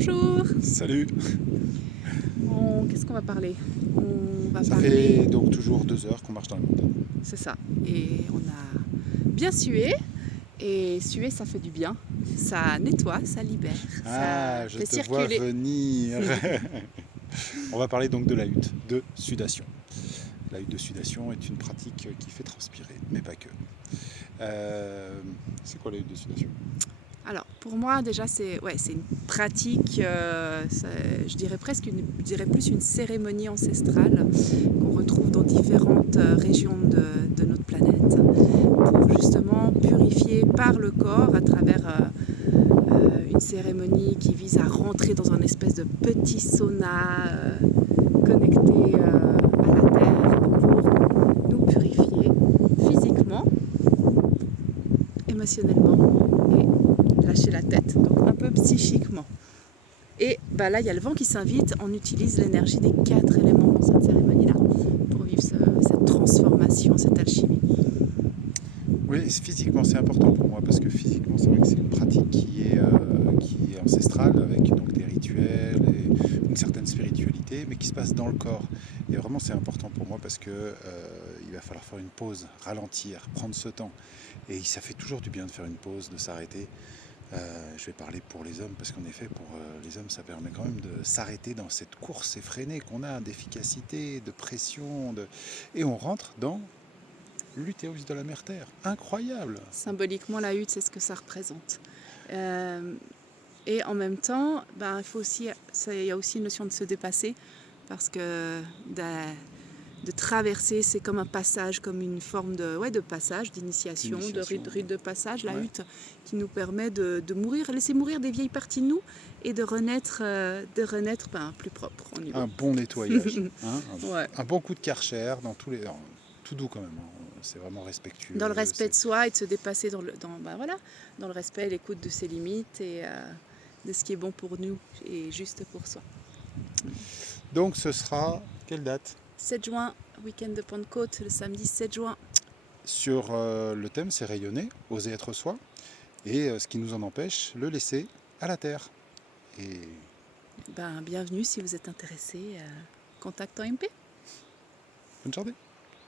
Bonjour. Salut. Qu'est-ce qu'on va parler? On va Ça parler, fait donc toujours 2 heures qu'on marche dans la montagne. c'est ça. Et on a bien sué. Et suer, ça fait du bien. Ça nettoie, ça libère, ça Ah, je fait te vois circuler. venir. On va parler donc de la hutte de sudation. La hutte de sudation est une pratique qui fait transpirer, mais pas que. Euh, c'est quoi la hutte de sudation? Alors, pour moi, déjà, c'est une pratique, je dirais je dirais plus une cérémonie ancestrale qu'on retrouve dans différentes régions de notre planète pour justement purifier par le corps à travers une cérémonie qui vise à rentrer dans un espèce de petit sauna connecté à la Terre pour nous purifier physiquement, émotionnellement et lâcher la tête, donc un peu psychiquement. Et bah là, il y a le vent qui s'invite, on utilise l'énergie des 4 éléments dans cette cérémonie-là pour vivre cette transformation, cette alchimie. Oui, physiquement c'est important pour moi parce que physiquement c'est vrai que c'est une pratique qui est ancestrale avec donc des rituels et une certaine spiritualité, mais qui se passe dans le corps. Et vraiment c'est important pour moi parce que il va falloir faire une pause, ralentir, prendre ce temps. Et ça fait toujours du bien de faire une pause, de s'arrêter. Je vais parler pour les hommes parce qu'en effet pour les hommes ça permet quand même de s'arrêter dans cette course effrénée qu'on a d'efficacité, de pression, et on rentre dans l'utérus de la mère Terre. Incroyable! Symboliquement, la hutte, c'est ce que ça représente. Euh, et en même temps, ben, il y a aussi une notion de se dépasser parce que de traverser, c'est comme un passage, comme une forme de passage, d'initiation, de D'initiation. rite de passage, la Ouais. hutte, qui nous permet de mourir, laisser mourir des vieilles parties de nous et de renaître ben, plus propre, on y va. Un bon nettoyage. Hein, Ouais. un bon coup de Karcher dans tous les. Alors, tout doux quand même. Hein. C'est vraiment Dans le respectueux. respect de soi et de se dépasser ben voilà, dans le respect et l'écoute de ses limites et de ce qui est bon pour nous et juste pour soi. Donc ce sera. Quelle date? 7 juin, week-end de Pentecôte, le samedi 7 juin. Sur le thème, c'est rayonner, oser être soi. Et ce qui nous en empêche, le laisser à la terre. Et Ben, bienvenue si vous êtes intéressé. Contact en MP. bonne journée.